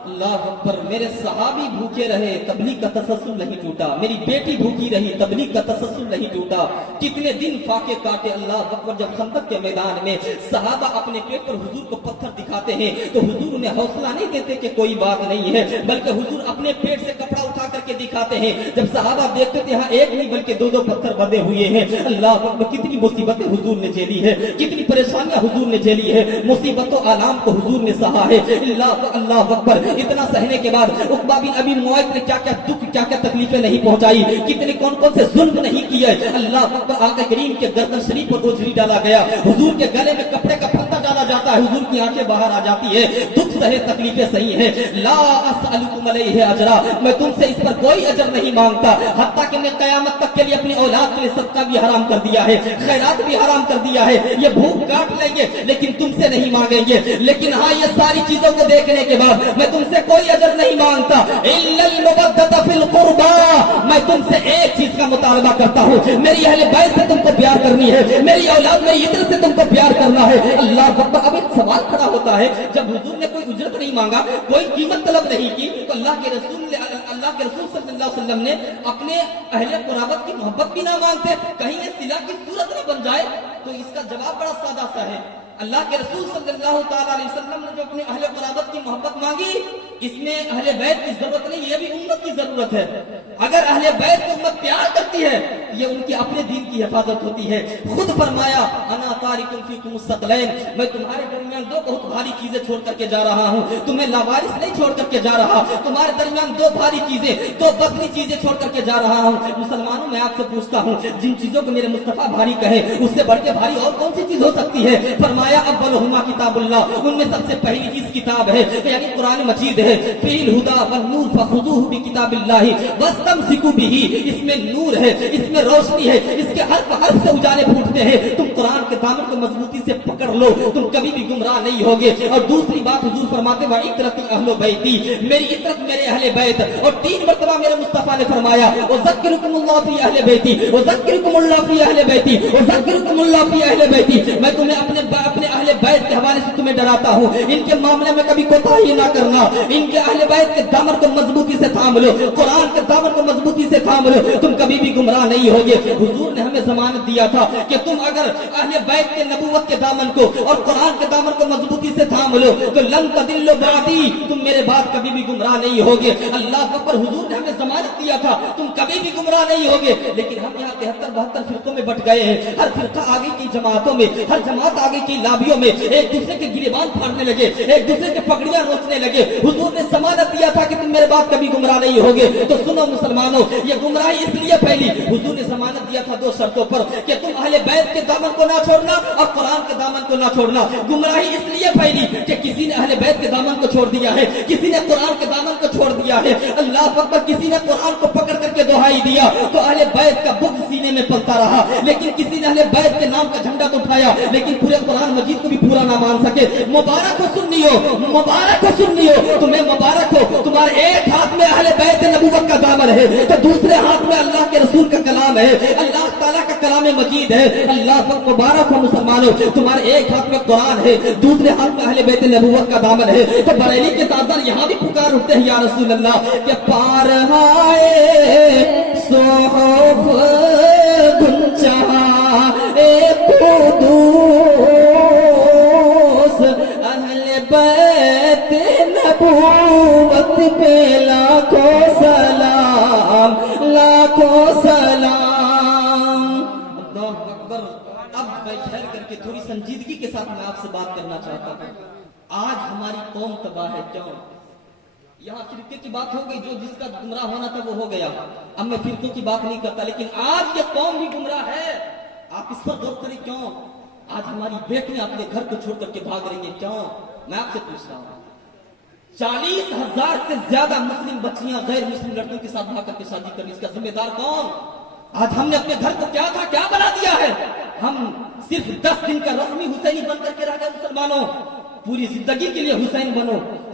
اللہ اکبر. میرے صحابی بھوکے رہے تبلیغ کا تسلسل نہیں ٹوٹا. میری بیٹی بھوکی رہی تبلیغ کا تسلسل نہیں ٹوٹا. کتنے دن فاقے کاٹے. اللہ اکبر. جب خندق کے میدان میں صحابہ اپنے پیٹ پر حضور کو پتھر دکھاتے ہیں تو حضور انہیں حوصلہ نہیں دیتے کہ کوئی بات نہیں ہے, بلکہ حضور اپنے پیٹ سے کپڑا اٹھا کر کے دکھاتے ہیں. جب صحابہ دیکھتے تھے یہاں ایک نہیں بلکہ دو پتھر بندے ہوئے ہیں. اللہ اکبر. کتنی مصیبتیں حضور نے جھیلی ہے, کتنی پریشانیاں حضور نے جھیلی ہے, مصیبتوں آلام کو حضور نے سہا ہے. اللہ اکبر. اتنا سہنے کے بعد عقبہ بن ابی معیط نے کیا کیا دکھ کیا کیا تکلیفیں نہیں پہنچائی, کتنے کون کون سے ظلم نہیں کیے. اللہ اکبر. آقا کریم کے گردن شریف پر گوجری ڈالا گیا, حضور کے گلے میں کپڑے کا پھندا ڈالا جاتا ہے, حضور کی آنکھیں باہر آ جاتی ہے. دکھ سہے تکلیفیں صحیح ہیں. لا اسألکم علیہ اجرا, میں تم سے اس پر کوئی اجر نہیں مانگتا, حتیٰ کہ میں قیامت تک کے لیے اپنی اولاد کے لیے صدقہ بھی حرام کر دیا ہے, خیرات بھی حرام کر دیا ہے. یہ بھوک کاٹ لیں گے لیکن تم سے نہیں مانگیں گے. لیکن ہاں یہ ساری چیزوں کو دیکھنے کے بعد میں تم سے کوئی اجر نہیں مانگتا. الا المودۃ فی القربى, میں تم سے ایک چیز کا مطالبہ کرتا ہوں, میری اہل بیت سے تم کو پیار کرنی ہے, میری اولاد میری عطر سے تم کو پیار کرنا ہے. اللہ اکبر. اب ایک سوال کھڑا ہوتا ہے, جب حضور نے کوئی اجرت نہیں مانگا, کوئی قیمت طلب نہیں کی, تو اللہ کے رسول صلی اللہ علیہ وسلم نے اپنے اہل قرابت کی محبت بھی نہ مانگتے, کہیں یہ صلہ کی صورت نہ بن جائے. تو اس کا جواب بڑا سادہ سا ہے. اللہ کے رسول صلی اللہ تعالی علیہ وسلم نے جو اپنے اہل قرابت کی محبت مانگی, اس میں اہل بیت کی ضرورت نہیں, یہ بھی امت کی ضرورت ہے. اگر اہل بیت کو امت پیار کرتی ہے, یہ ان کے اپنے دین کی حفاظت ہوتی ہے. خود فرمایا انا تارک فیکم الثقلین, میں تمہارے درمیان دو بہت بھاری چیزیں چھوڑ کر کے جا رہا ہوں, تمہیں لاوارث نہیں چھوڑ کر کے جا رہا, تمہارے درمیان دو بھاری چیزیں, دو بدنی چیزیں چھوڑ کر کے جا رہا ہوں. مسلمانوں میں آپ سے پوچھتا ہوں, جن چیزوں کو میرے مصطفیٰ بھاری کہے, اس سے بڑھ کے بھاری اور کون سی چیز ہو سکتی ہے؟ فرمایا اولہما کتاب اللہ, ان میں سب سے پہلی چیز کتاب ہے, یعنی قرآن مجید ہے. فی الہدی والنور فخذوہ بکتاب اللہ واستمسکوا بہ, اس میں نور ہے, اس میں روشنی ہے, اس کے حرف حرف سے اجالے پھوٹتے ہیں. تم قرآن کے دامن کو مضبوطی سے پکڑ لو, تم کبھی بھی گمراہ نہیں ہوگے. اور دوسری بات حضور فرماتے ہیں عطرتی اہل بیتی, میری عطرت میرے اہل بیت. اور 3 مرتبہ میرے مصطفیٰ نے فرمایا وذکرکم اللہ فی اہل بیتی, وذکرکم اللہ فی اہل بیتی, وذکرکم اللہ فی اہل بیتی. میں تمہیں اپنے اہل بیت کے حوالے سے تمہیں ڈراتا ہوں, ان کے معاملے میں کبھی کوتاہی نہ کرنا. ان کے اہل بیت کے دامن کو مضبوطی سے تھام لو, قرآن کے دامن کو مضبوطی سے تھام لو, تم کبھی بھی گمراہ نہیں ہوگے. حضور نے ہمیں ضمانت دیا تھا کہ تم اگر اہل بیت کے نبوت کے دامن کو اور قرآن کے دامن کو مضبوطی سے تھام لو تو لن تضلوا بعدی, تم میرے بعد کبھی بھی گمراہ نہیں ہوگے. اللہ اکبر. حضور نے ہمیں ضمانت دیا تھا تم کبھی بھی گمراہ نہیں ہوگے. لیکن ہم یہاں 73-72 فرقوں میں بٹ گئے ہیں, ہر فرقہ آگے کی جماعتوں میں, ہر جماعت آگے کی لابیوں میں ایک دوسرے کے گریبان پھاڑنے لگے, ایک دوسرے کے پگڑیاں نوچنے لگے. حضور نے ضمانت دیا تھا کہ تم میرے بعد کبھی گمراہ نہیں ہوگے. تو سنو مسلمانوں, یہ گمراہی اس لیے پھیلی, حضور نے ضمانت دیا تھا 2 شرطوں پر کہ تم اہل بیت کے دامن کو نہ چھوڑنا اور قرآن کے دامن کو نہ چھوڑنا. گمراہی اس لیے پھیلی کہ کسی نے اہل بیت کے دامن کو چھوڑ دیا ہے, کسی نے قرآن کے دامن کو چھوڑ دیا ہے. اللہ اکبر. کسی نے قرآن کو پکڑ کر کے دہائی دیا تو اہل بیت کا بغض سینے میں پلتا رہا, لیکن کسی نے اہل بیت کے نام کا جھنڈا تو اٹھایا لیکن پورے قرآن مجید کو بھی پورا نہ مان سکے. مبارک ہو سنیو, مبارک ہو سنیو, تمہیں مبارک ہو. تمہارے ایک ہاتھ میں اہل بیت نبوت کا دامن ہے تو دوسرے ہاتھ میں اللہ کے رسول کا کلام ہے, اللہ تعالیٰ کا کلام مجید ہے. اللہ پر مبارک ہو مسلمانوں, تمہارے ایک ہاتھ میں قرآن ہے, دوسرے ہاتھ میں اہل بیت نبوت کا دامن ہے. تو بریلی کے تاجدار یہاں بھی پکار اٹھتے ہیں یا رسول اللہ کہ پار ہائے صحف گنچا قدوس اہل بیت نبوت پہ لاکھوں سلام, لاکھوں سلام. اللہ اکبر. اب میں ٹھہر کر کے تھوڑی سنجیدگی کے ساتھ میں آپ سے بات کرنا چاہتا ہوں. آج ہماری قوم تباہ ہے کیوں؟ یہاں فرقے کی بات ہو گئی, جو جس کا گمراہ ہونا تھا وہ ہو گیا. اب میں فرقوں کی بات نہیں کرتا, لیکن آج یہ قوم بھی گمراہ ہے. آپ اس پر غور کریں کیوں؟ آج ہماری بیٹیاں اپنے گھر کو چھوڑ کر کے بھاگ رہی ہیں کیوں؟ میں آپ سے پوچھتا ہوں. 40,000 سے زیادہ مسلم بچیاں غیر مسلم لڑکوں کے ساتھ بھاگ کر کے شادی کرنی, اس کا ذمہ دار کون؟ آج ہم نے اپنے گھر کو کیا تھا کیا بنا دیا ہے. ہم صرف 10 دن کا رسمی حسینی بن کر کے رہ گئے. مسلمانوں, پوری زندگی کے لیے حسین بنو,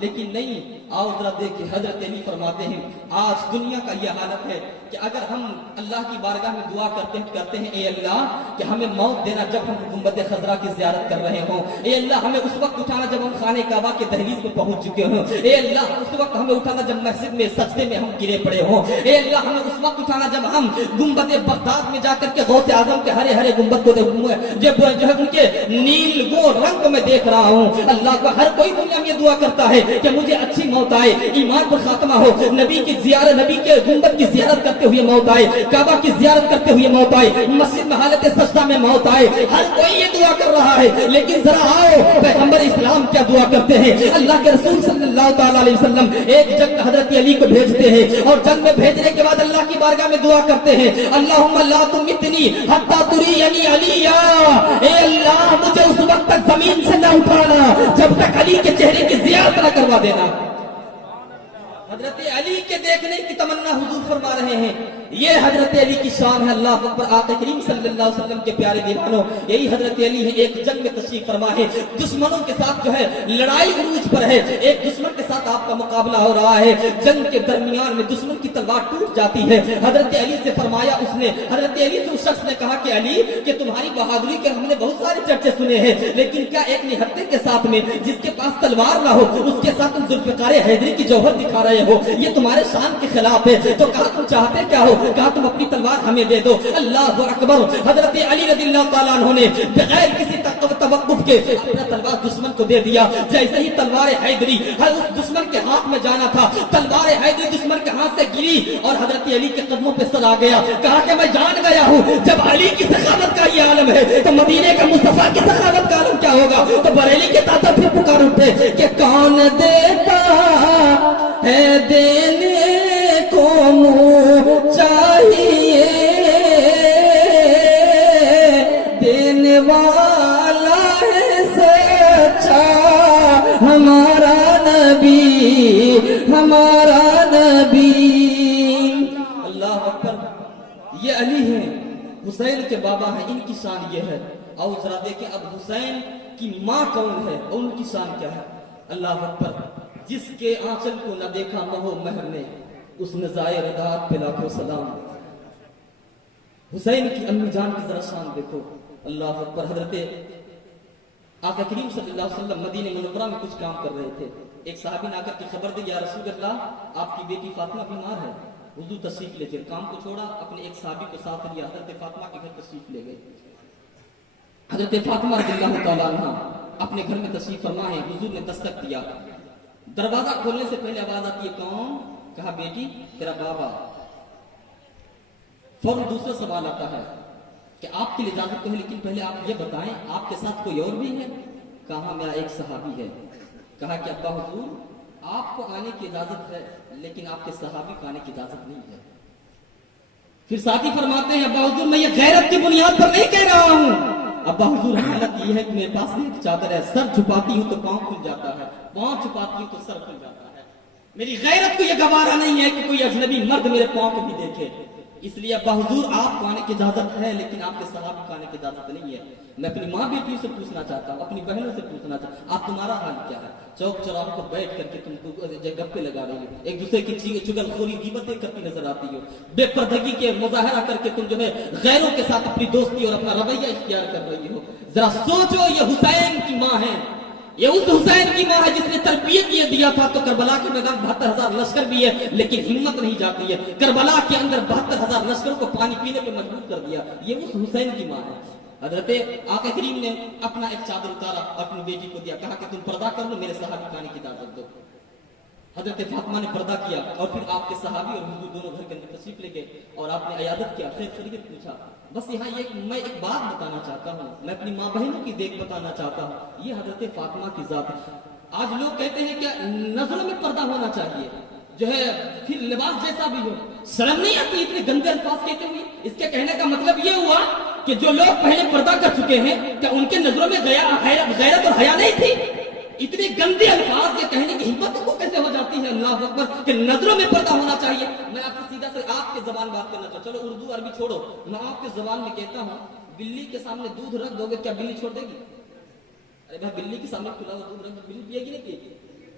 لیکن نہیں. آؤ ذرا دیکھیں حضرت علی فرماتے ہیں آج دنیا کا یہ حالت ہے کہ اگر ہم اللہ کی بارگاہ میں دعا کرتے ہیں اے اللہ کہ ہمیں موت دینا جب ہم گنبد خضرا کی زیارت کر رہے ہوں، اے اللہ ہمیں اس وقت اٹھانا جب ہم خانہ کعبہ کے دہلیز میں پہنچ چکے ہوں، اے اللہ اس وقت ہمیں اٹھانا جب مسجد میں سجدے میں ہم گرے پڑے ہوں، اے اللہ ہمیں اس وقت اٹھانا جب ہم گنبد بغداد میں جا کر کے غوث اعظم کے ہرے ہرے گنبد کو جو ہے ان کے نیل گو رنگ میں دیکھ رہا ہوں. اللہ کو ہر کوئی دنیا میں دعا کرتا ہے کہ مجھے اچھی موت آئے، ایمان پر خاتمہ ہو، نبی کی زیارت، نبی کے گنبد کی زیارت کرتے ہوئے موت آئے، کعبہ کی زیارت کرتے ہوئے موت آئے، مسجد میں حالت سجدہ میں موت آئے. ہر کوئی یہ دعا کر رہا ہے، لیکن ذرا آؤ پیغمبر اسلام کیا دعا کرتے ہیں. اللہ کے رسول صلی اللہ تعالی علیہ وسلم ایک جنگ حضرت علی کو بھیجتے ہیں اور جنگ میں بھیجنے کے بعد اللہ کی بارگاہ میں دعا کرتے ہیں اللہم لا تمتنی حتی ترینی علیہ، اے اللہ مجھے اس وقت تک زمین سے نہ اٹھانا جب تک علی کے چہرے کی زیارت نہ کروا دینا. حضرت علی کے دیکھنے کی تمنا حضور فرما رہے ہیں. یہ حضرت علی کی شان ہے. اللہ اکبر. آقا کریم صلی اللہ علیہ وسلم کے پیارے دیوانوں، یہی حضرت علی ہے. ایک جنگ میں تشریف فرما ہے، دشمنوں کے ساتھ جو ہے لڑائی عروج پر ہے، ایک دشمن کے ساتھ آپ کا مقابلہ ہو رہا ہے. جنگ کے درمیان میں دشمن کی تلوار ٹوٹ جاتی ہے. حضرت علی سے فرمایا، اس نے حضرت علی سے اس شخص نے کہا کہ علی کہ تمہاری بہادری کے ہم نے بہت سارے چرچے سنے ہیں، لیکن کیا ایک نہتے کے ساتھ میں جس کے پاس تلوار نہ ہو اس کے ساتھ تم ذوالفقار حیدری کی جوہر دکھا رہے ہو؟ یہ تمہارے شان کے خلاف ہے. تو کہا تم چاہتے کیا ہو؟ کہا تم اپنی تلوار ہمیں دے دو. اللہ اکبر. حضرت علی رضی اللہ تعالیٰ عنہ نے بغیر کسی توقف کے اپنا تلوار دشمن کو دے دیا. جیسے ہی تلوار حیدری اس دشمن کے ہاتھ میں جانا تھا، تلوار حیدری دشمن کے ہاتھ سے گری اور حضرت علی کے قدموں پہ سر آ گیا. کہا کہ میں جان گیا ہوں جب علی کی سخاوت کا یہ عالم ہے تو مدینے کا مصطفیٰ کی سخاوت کا عالم کیا ہوگا. تو بریلی کے دادا پھر پکار اٹھے کہ کون دیتا ہے دینے کو منہ چاہیے، دینے والا ہے سچا ہمارا نبی، ہمارا نبی. اللہ اکبر. یہ علی ہیں، حسین کے بابا ہیں، ان کی شان یہ ہے. اور ذرا دیکھیں اب حسین کی ماں کون ہے اور ان کی شان کیا ہے. اللہ اکبر. جس کے آنچل کو نہ دیکھا مہو مہر نے اس نظائر ردات پہ لاکھوں سلام. حسین کی امی جان کی ذرا شان دیکھو. اللہ اکبر. حضرت آقا کریم صلی اللہ علیہ وسلم مدینہ منورہ میں کچھ کام کر رہے تھے. ایک صحابی نے آ کر کے خبر دی یا رسول اللہ آپ کی بیٹی فاطمہ بیمار ہے. حضور تشریف لے گئے. کام کو چھوڑا اپنے ایک صحابی کو ساتھ لیا، حضرت فاطمہ کے گھر تشریف لے گئے. حضرت فاطمہ رضی اللہ تعالیٰ عنہ اپنے گھر میں تشریف فرما ہے. حضور نے دستک دیا. دروازہ کھولنے سے پہلے آواز آتی ہے کون؟ کہا بیٹی تیرا بابا. فوراً دوسرا سوال آتا ہے کہ آپ کے لیے اجازت تو ہے لیکن پہلے آپ یہ بتائیں آپ کے ساتھ کوئی اور بھی ہے؟ کہا میرا ایک صحابی ہے. کہا کہ ابا حضور آپ کو آنے کی اجازت ہے لیکن آپ کے صحابی کو آنے کی اجازت نہیں ہے. پھر ساتھی فرماتے ہیں ابا حضور میں یہ غیرت کی بنیاد پر نہیں کہہ رہا ہوں. ابا حضور حالت یہ ہے کہ میرے پاس ایک چادر ہے، سر چھپاتی ہوں تو پاؤں کھل جاتا ہے، پاؤں چھپاتی ہوں تو سر کھل جاتا ہے. میری غیرت کو یہ گوارا نہیں ہے کہ کوئی اجنبی مرد میرے پاؤں کو بھی دیکھے. اس لیے ابا حضور آپ کو آنے کی اجازت ہے لیکن آپ کے صحابی کو آنے کی اجازت نہیں ہے. میں اپنی ماں بیٹی سے پوچھنا چاہتا ہوں، اپنی بہنوں سے پوچھنا چاہتا ہوں آپ تمہارا حال کیا ہے؟ چوک چوراہوں پر بیٹھ کر کے تم کو گپے لگا رہی ہو، ایک دوسرے کی چگل خوری غیبتیں کرتی نظر آتی ہو، بے پردگی کے مظاہرہ کر کے تم جو ہے غیروں کے ساتھ اپنی دوستی اور اپنا رویہ اختیار کر رہی ہو. ذرا سوچو یہ حسین کی ماں ہے، یہ اس حسین کی ماں ہے جس نے تربیت یہ دیا تھا. تو کربلا کے میدان 72,000 لشکر بھی ہے لیکن ہمت نہیں جاتی ہے. کربلا کے اندر 72,000 لشکر کو پانی پینے پہ مجبور کر دیا. یہ اس حسین کی ماں ہے. حضرت آقا کریم نے اپنا ایک چادر اتارا اپنی بیٹی کو دیا، کہا کہ تم پردہ کر لو میرے صحابی کو آنے کی اجازت دو. حضرت فاطمہ نے پردہ کیا اور پھر آپ کے صحابی اور حضور دونوں گھر کے اندر تشریف لے گئے اور آپ نے عیادت کیا، خیر خیریت پوچھا. بس یہاں میں ایک بات بتانا چاہتا ہوں، میں اپنی ماں بہنوں کی دیکھ بتانا چاہتا ہوں. یہ حضرت فاطمہ کی ذات ہے. آج لوگ کہتے ہیں کہ نظروں میں پردہ ہونا چاہیے، جو ہے پھر لباس جیسا بھی ہو. شرم نہیں آتی اتنے گندے الفاظ کہتے ہوئے؟ اس کے کہنے کا مطلب یہ ہوا کہ جو لوگ پہلے پردہ کر چکے ہیں کیا ان کے نظروں میں غیرت اور حیا نہیں تھی؟ اتنے گندے الفاظ یہ کہنے کی ہمت کو کیسے ہو جاتی ہے؟ اللہ اکبر. کہ نظروں میں پردہ ہونا چاہیے. میں آپ سے سیدھا سے آپ کے زبان بات کرنا چاہتا ہوں. چلو اردو عربی چھوڑو، میں آپ کے زبان میں کہتا ہوں بلی کے سامنے دودھ رکھ دو گے کیا بلی چھوڑ دے گی؟ ارے بھائی بلی کے سامنے کھلا ہوا دودھ رکھ دو، بلی پیے گی نہیں پیے گی؟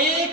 1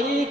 1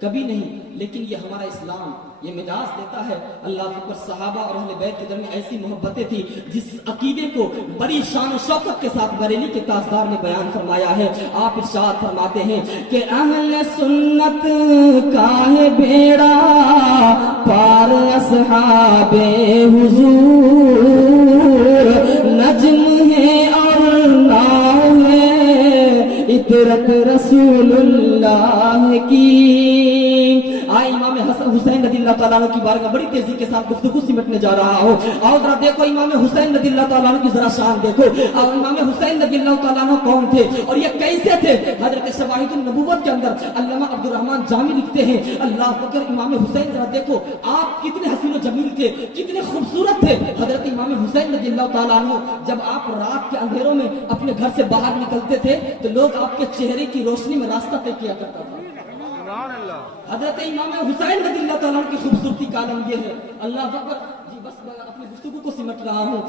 کبھی نہیں، لیکن یہ ہمارا اسلام یہ مجاز دیتا ہے۔ اللہ اکبر، صحابہ اور اہل بیت کے درمیان ایسی محبتیں تھی جس عقیدے کو بڑی شان و شوکت کے ساتھ بریلی کے تاجدار نے بیان فرمایا ہے۔ آپ ارشاد فرماتے ہیں کہ اہل سنت کا ہے بیڑا پار اصحاب حضور، نجم ہے اور ناؤ ہے اطرت رسول اللہ کی۔ آئے امام حسین رضی اللہ تعالیٰ عنہ کی بارگاہ بڑی تیزی کے ساتھ گفتگو سمٹنے جا رہا ہو، اور ذرا دیکھو امام حسین رضی اللہ تعالیٰ عنہ کی ذرا شان دیکھو۔ اور امام حسین رضی اللہ تعالیٰ عنہ کون تھے اور یہ کیسے تھے؟ حضرت شواہد النبوت کے اندر علامہ عبد الرحمن جامی لکھتے ہیں، اللہ اکبر، امام حسین ذرا دیکھو آپ کتنے حسین و جمیل تھے، کتنے خوبصورت تھے۔ حضرت امام حسین رضی اللہ تعالیٰ عنہ جب آپ رات کے اندھیروں میں اپنے گھر سے باہر نکلتے تھے تو لوگ آپ کے چہرے کی روشنی میں راستہ طے کیا کرتا تھا۔ حضرت امام حسین رضی اللہ تعالیٰ عنہ کی خوبصورتی کا عالم یہ ہے۔ اللہ اکبر، جی بس میں اپنی گفتگو کو سمٹ رہا ہوں۔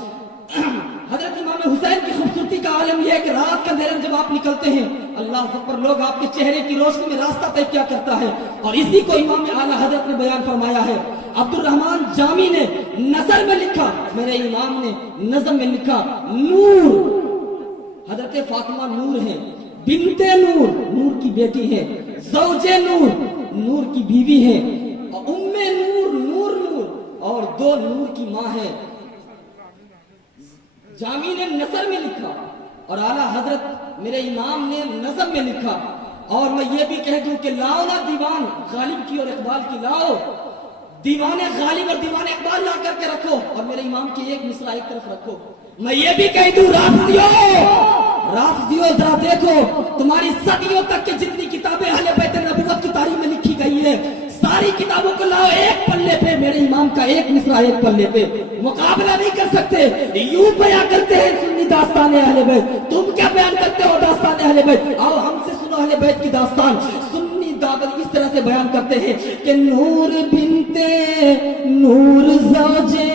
حضرت امام حسین کی خوبصورتی کا عالم یہ ہے کہ رات کے اندھیرے میں جب آپ نکلتے ہیں، اللہ اکبر، لوگ آپ کے چہرے کی روشنی میں راستہ طے کیا کرتا ہے، اور اسی کو امام اعلیٰ حضرت نے بیان فرمایا ہے۔ عبد الرحمن جامی نے نظر میں لکھا، میرے امام نے نظم میں لکھا، نور، حضرت فاطمہ نور ہیں، بنت نور، نور کی بیٹی ہے، زوج نور، نور کی بیوی ہے، اور ام نور، نور نور، اور دو نور کی ماں ہے۔ جامی نے نثر میں لکھا اور اعلیٰ حضرت میرے امام نے نظم میں لکھا۔ اور میں یہ بھی کہہ دوں کہ لاؤ نا دیوان غالب کی اور اقبال کی، لاؤ دیوان غالب اور دیوان اقبال لا کر کے رکھو، اور میرے امام کی ایک مصرع ایک طرف رکھو۔ میں یہ بھی کہہ دوں رافضیو، ذرا دیکھو تمہاری صدیوں تک کے جتنی کتابیں اہل بیت نبوت کی تاریخ میں لکھی گئی ہے، ساری کتابوں کو لاؤ ایک پلے پہ، میرے امام کا ایک مصرع ایک پلے پہ، مقابلہ نہیں کر سکتے۔ یوں بیان کرتے ہیں سنی داستان اہل بیت، تم کیا بیان کرتے ہو داستان اہل بیت؟ آؤ ہم سے سنو اہل بیت کی داستان۔ سنی دعوت اس طرح سے بیان کرتے ہیں کہ نور بنتے نور زوجے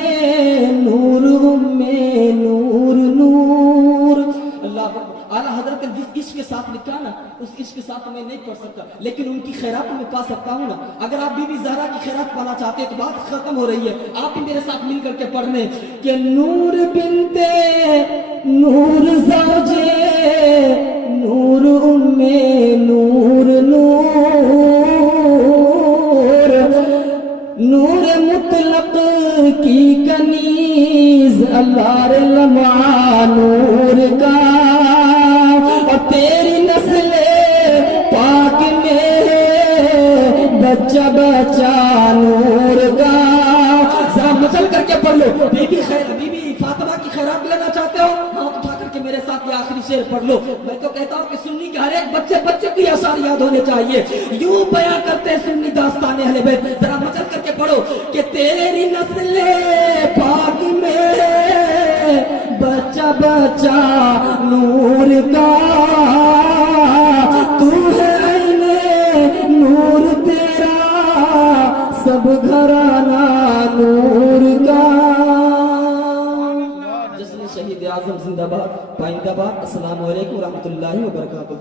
نور امے نور نور۔ اللہ اعلیٰ حضرت نے جس عشق کے ساتھ لکھا نا، اس عشق کے ساتھ میں نہیں پڑھ سکتا، لیکن ان کی خیرات میں پا سکتا ہوں نا۔ اگر آپ بی بی زہرا کی خیرات پانا چاہتے ہیں تو بات ختم ہو رہی ہے، آپ بھی میرے ساتھ مل کر کے پڑھ لیں کہ نور بنتے نور زوجے نور امے نور نور، نور مطلق کی کنیز اللہ لمعہ نور کا، اور تیری نسل پاک میں بچہ بچہ نور کا۔ ذرا مچل کر کے پڑھ لو، بی بی فاطمہ کی خیرات لینا چاہتے ہو، ہاتھ اٹھا کر کے میرے ساتھ یہ آخری شعر پڑھ لو۔ میں تو کہتا ہوں کہ سنی کے ہر ایک بچے کو یہ اشعار یاد ہونے چاہیے۔ یوں بیان کرتے ہیں سنی داستان اہل بیت، ذرا مچل کر کے پڑھو کہ تیری نسل پاک میں بچہ بچہ نور کا، تو ہے عین نور تیرا سب گھرانہ نور کا۔ جشن شہید اعظم زندہ باد، پائندہ باد۔ السلام علیکم ورحمۃ اللہ وبرکاتہ۔